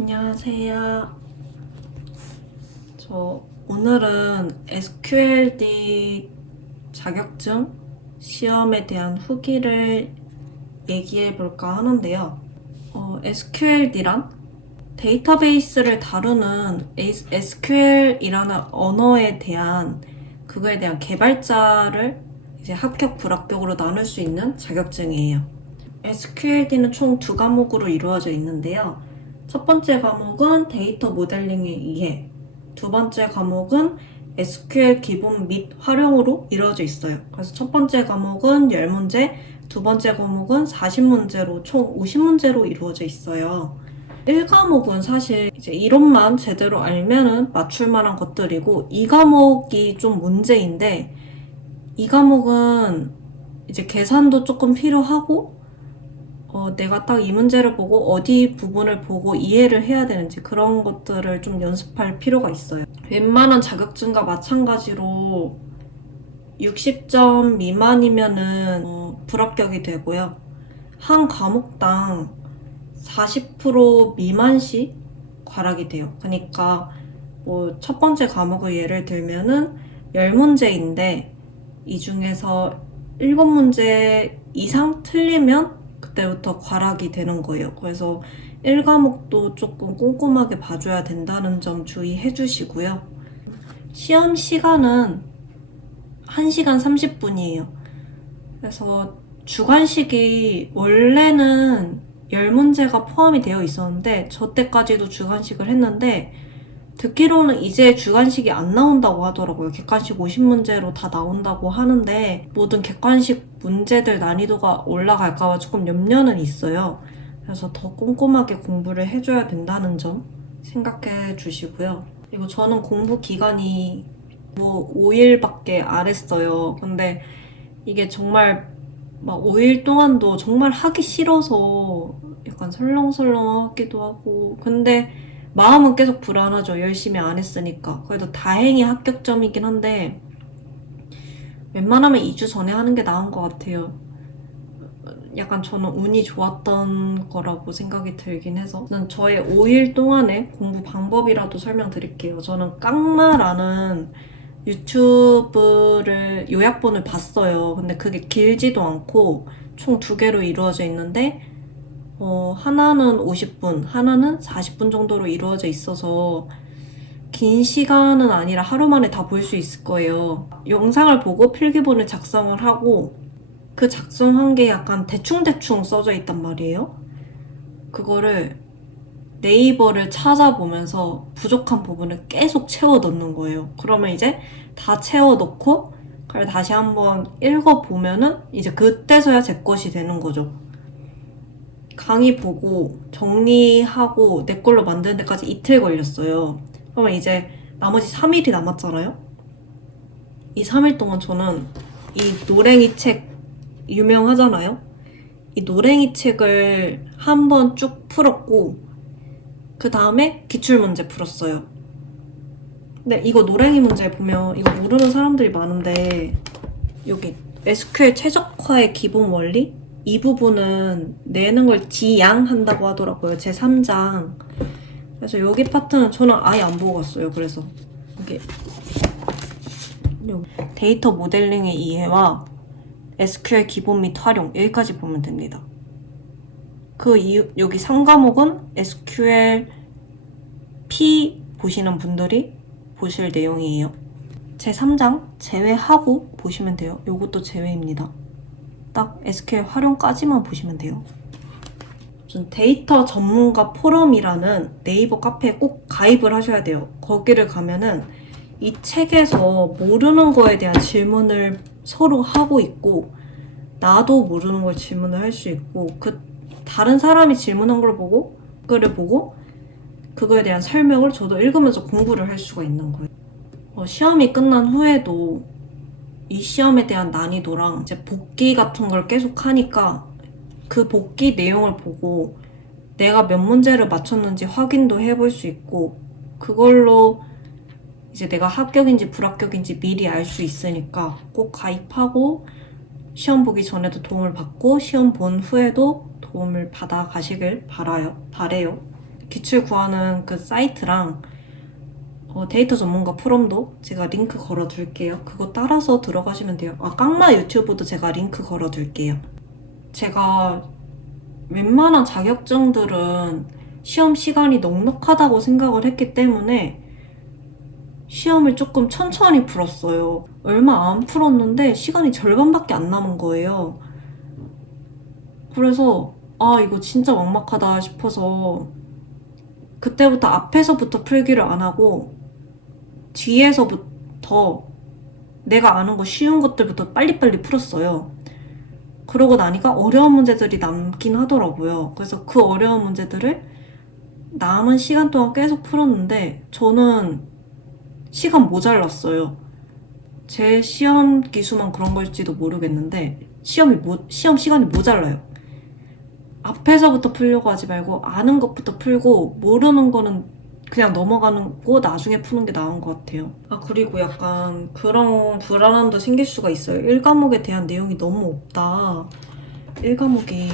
안녕하세요. 저 오늘은 SQLD 자격증 시험에 대한 후기를 얘기해 볼까 하는데요. SQLD란 데이터베이스를 다루는 SQL이라는 언어에 대한 그거에 대한 개발자를 이제 합격, 불합격으로 나눌 수 있는 자격증이에요. SQLD는 총 2과목으로 이루어져 있는데요. 첫 번째 과목은 데이터 모델링의 이해, 두 번째 과목은 SQL 기본 및 활용으로 이루어져 있어요. 그래서 첫 번째 과목은 10문제, 두 번째 과목은 40문제로 총 50문제로 이루어져 있어요. 1과목은 사실 이제 이론만 제대로 알면은 맞출 만한 것들이고, 2과목이 좀 문제인데, 2과목은 이제 계산도 조금 필요하고, 내가 딱 이 문제를 보고 어디 부분을 보고 이해를 해야 되는지 그런 것들을 좀 연습할 필요가 있어요. 웬만한 자격증과 마찬가지로 60점 미만이면은 불합격이 되고요. 한 과목당 40% 미만씩 과락이 돼요. 그러니까 뭐 첫 번째 과목을 예를 들면은 10문제인데 이 중에서 7문제 이상 틀리면 그때부터 과락이 되는 거예요. 그래서 1과목도 조금 꼼꼼하게 봐줘야 된다는 점 주의해 주시고요. 시험 시간은 1시간 30분이에요. 그래서 주관식이 원래는 10문제가 포함이 되어 있었는데 저 때까지도 주관식을 했는데 듣기로는 이제 주관식이 안 나온다고 하더라고요. 객관식 50문제로 다 나온다고 하는데 모든 객관식 문제들 난이도가 올라갈까봐 조금 염려는 있어요. 그래서 더 꼼꼼하게 공부를 해줘야 된다는 점 생각해 주시고요. 그리고 저는 공부 기간이 뭐 5일밖에 안 했어요. 근데 이게 정말 막 5일 동안도 정말 하기 싫어서 약간 설렁설렁하기도 하고 근데 마음은 계속 불안하죠. 열심히 안 했으니까. 그래도 다행히 합격점이긴 한데 웬만하면 2주 전에 하는 게 나은 것 같아요. 약간 저는 운이 좋았던 거라고 생각이 들긴 해서 저의 5일 동안의 공부 방법이라도 설명드릴게요. 저는 깡마라는 유튜브를 요약본을 봤어요. 근데 그게 길지도 않고 총 2개로 이루어져 있는데 하나는 50분, 하나는 40분 정도로 이루어져 있어서 긴 시간은 아니라 하루 만에 다 볼 수 있을 거예요. 영상을 보고 필기본을 작성을 하고 그 작성한 게 약간 대충대충 써져 있단 말이에요. 그거를 네이버를 찾아보면서 부족한 부분을 계속 채워 넣는 거예요. 그러면 이제 다 채워 넣고 그걸 다시 한번 읽어보면은 이제 그때서야 제 것이 되는 거죠. 강의 보고 정리하고 내 걸로 만드는 데까지 이틀 걸렸어요. 그러면 이제 나머지 3일이 남았잖아요. 이 3일 동안 저는 이 노랭이 책 유명하잖아요. 이 노랭이 책을 한번 쭉 풀었고 그 다음에 기출문제 풀었어요. 근데 이거 노랭이 문제 보면 이거 모르는 사람들이 많은데 여기 SQL 최적화의 기본 원리? 이 부분은 내는 걸 지양한다고 하더라고요. 제 3장. 그래서 여기 파트는 저는 아예 안 보고 갔어요. 그래서 이게 데이터 모델링의 이해와 SQL 기본 및 활용 여기까지 보면 됩니다. 그 이유 여기 3과목은 SQL P 보시는 분들이 보실 내용이에요. 제 3장 제외하고 보시면 돼요. 요것도 제외입니다. 딱 SQL 활용까지만 보시면 돼요. 데이터 전문가 포럼이라는 네이버 카페에 꼭 가입을 하셔야 돼요. 거기를 가면은 이 책에서 모르는 거에 대한 질문을 서로 하고 있고 나도 모르는 걸 질문을 할 수 있고 그 다른 사람이 질문한 걸 보고 그거를 보고 그거에 대한 설명을 저도 읽으면서 공부를 할 수가 있는 거예요. 시험이 끝난 후에도 이 시험에 대한 난이도랑 이제 복기 같은 걸 계속 하니까 그 복기 내용을 보고 내가 몇 문제를 맞췄는지 확인도 해볼 수 있고 그걸로 이제 내가 합격인지 불합격인지 미리 알 수 있으니까 꼭 가입하고 시험 보기 전에도 도움을 받고 시험 본 후에도 도움을 받아 가시길 바래요. 기출 구하는 그 사이트랑 데이터 전문가 프롬도 제가 링크 걸어둘게요. 그거 따라서 들어가시면 돼요. 깡마 유튜브도 제가 링크 걸어둘게요. 제가 웬만한 자격증들은 시험 시간이 넉넉하다고 생각을 했기 때문에 시험을 조금 천천히 풀었어요. 얼마 안 풀었는데 시간이 절반밖에 안 남은 거예요. 그래서 이거 진짜 막막하다 싶어서 그때부터 앞에서부터 풀기를 안 하고 뒤에서부터 내가 아는 거 쉬운 것들부터 빨리빨리 풀었어요. 그러고 나니까 어려운 문제들이 남긴 하더라고요. 그래서 그 어려운 문제들을 남은 시간 동안 계속 풀었는데 저는 시간 모자랐어요. 제 시험 기수만 그런 걸지도 모르겠는데 시험 시간이 모자라요. 앞에서부터 풀려고 하지 말고 아는 것부터 풀고 모르는 거는 그냥 넘어가는 거 나중에 푸는 게 나은 것 같아요. 그리고 약간 그런 불안함도 생길 수가 있어요. 1과목에 대한 내용이 너무 없다. 1과목이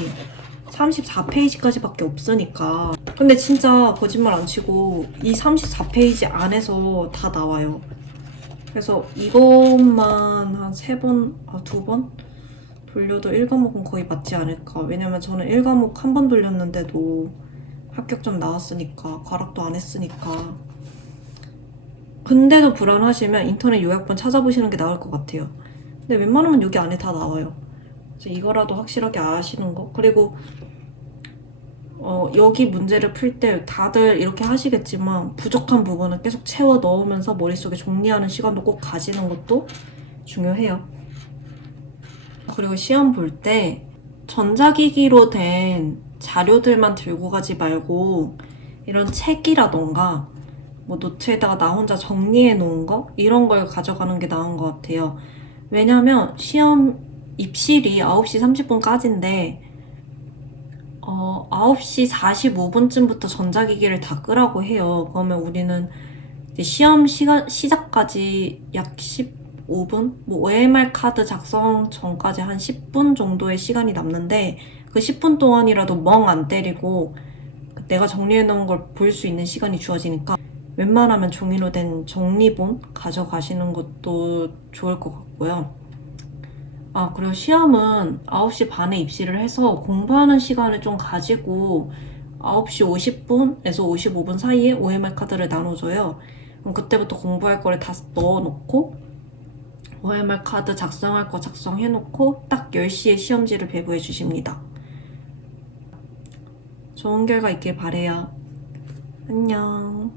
34페이지까지밖에 없으니까. 근데 진짜 거짓말 안 치고 이 34페이지 안에서 다 나와요. 그래서 이것만 한 3번, 2번 돌려도 1과목은 거의 맞지 않을까. 왜냐면 저는 1과목 한 번 돌렸는데도 합격점 나왔으니까, 과락도 안 했으니까. 근데도 불안하시면 인터넷 요약본 찾아보시는 게 나을 것 같아요. 근데 웬만하면 여기 안에 다 나와요. 그래서 이거라도 확실하게 아시는 거. 그리고 여기 문제를 풀 때 다들 이렇게 하시겠지만 부족한 부분은 계속 채워 넣으면서 머릿속에 정리하는 시간도 꼭 가지는 것도 중요해요. 그리고 시험 볼 때 전자기기로 된 자료들만 들고 가지 말고 이런 책이라던가 뭐 노트에다가 나 혼자 정리해 놓은 거 이런 걸 가져가는 게 나은 것 같아요. 왜냐면 시험 입실이 9시 30분까지인데 9시 45분쯤부터 전자기기를 다 끄라고 해요. 그러면 우리는 이제 시험 시작까지 약 15분? 뭐 OMR 카드 작성 전까지 한 10분 정도의 시간이 남는데 그 10분 동안이라도 멍 안 때리고 내가 정리해 놓은 걸 볼 수 있는 시간이 주어지니까 웬만하면 종이로 된 정리본 가져가시는 것도 좋을 것 같고요. 그리고 시험은 9시 반에 입시를 해서 공부하는 시간을 좀 가지고 9시 50분에서 55분 사이에 OMR 카드를 나눠줘요. 그럼 그때부터 공부할 거를 다 넣어놓고 OMR 카드 작성할 거 작성해놓고 딱 10시에 시험지를 배부해 주십니다. 좋은 결과 있길 바래요. 안녕.